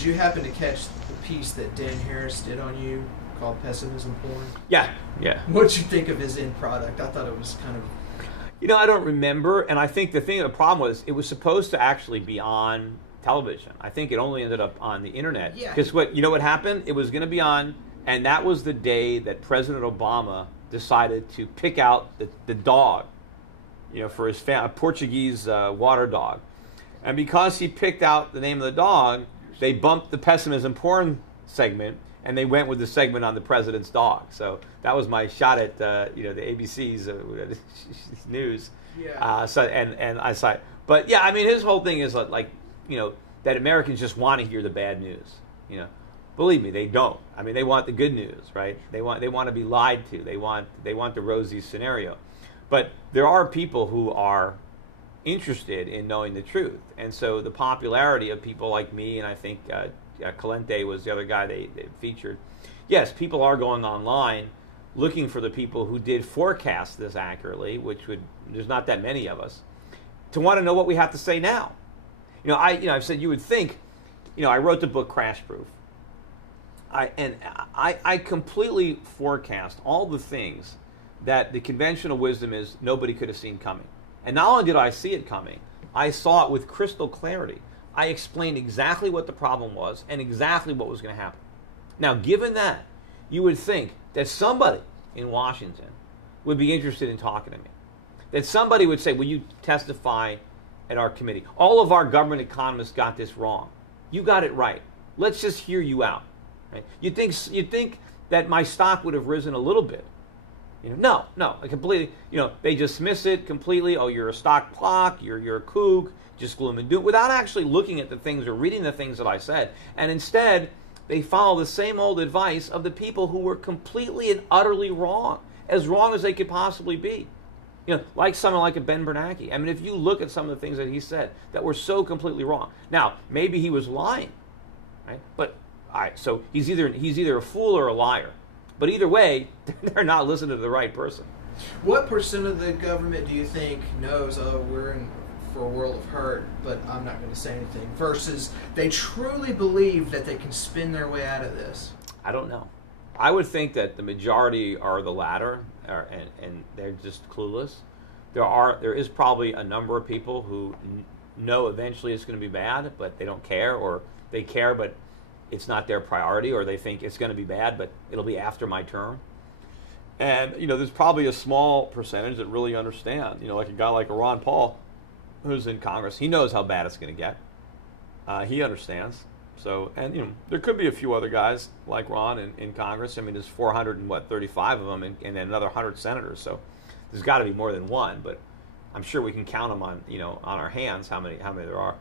Did you happen to catch the piece that Dan Harris did on you called Pessimism Porn? Yeah. What'd you think of his end product? I thought it was kind of... I don't remember, and I think the problem was it was supposed to actually be on television. I think it only ended up on the internet. Yeah. Because what happened? It was going to be on, and that was the day that President Obama decided to pick out the dog, for his a Portuguese water dog. And because he picked out the name of the dog, they bumped the Pessimism Porn segment, and they went with the segment on the president's dog. So that was my shot at the ABC's news. Yeah. And I saw it. But yeah, I mean, his whole thing is like that Americans just want to hear the bad news. Believe me, they don't. I mean, they want the good news, right? They want to be lied to. They want the rosy scenario. But there are people who are interested in knowing the truth, and so the popularity of people like me, and I think Celente was the other guy they featured. Yes, people are going online looking for the people who did forecast this accurately, there's not that many of us, to want to know what we have to say now. I've said you would think, I wrote the book Crash Proof. I completely forecast all the things that the conventional wisdom is nobody could have seen coming. And not only did I see it coming, I saw it with crystal clarity. I explained exactly what the problem was and exactly what was going to happen. Now, given that, you would think that somebody in Washington would be interested in talking to me. That somebody would say, will you testify at our committee? All of our government economists got this wrong. You got it right. Let's just hear you out. Right? You'd think that my stock would have risen a little bit. No, completely. They dismiss it completely. Oh, you're a stock clock. You're a kook. Just gloom and doom, without actually looking at the things or reading the things that I said. And instead, they follow the same old advice of the people who were completely and utterly wrong as they could possibly be. Like someone like a Ben Bernanke. I mean, if you look at some of the things that he said that were so completely wrong. Now, maybe he was lying, right? But so he's either a fool or a liar. But either way, they're not listening to the right person. What percent of the government do you think knows, we're in for a world of hurt, but I'm not going to say anything, versus they truly believe that they can spin their way out of this? I don't know. I would think that the majority are the latter, and they're just clueless. There is probably a number of people who know eventually it's going to be bad, but they don't care, or they care, but it's not their priority, or they think it's going to be bad, but it'll be after my term. And, there's probably a small percentage that really understand, like a guy like Ron Paul, who's in Congress. He knows how bad it's going to get. He understands. So, and, there could be a few other guys like Ron in Congress. I mean, there's 435 of them, and then another 100 senators. So there's got to be more than one, but I'm sure we can count them on, on our hands how many there are.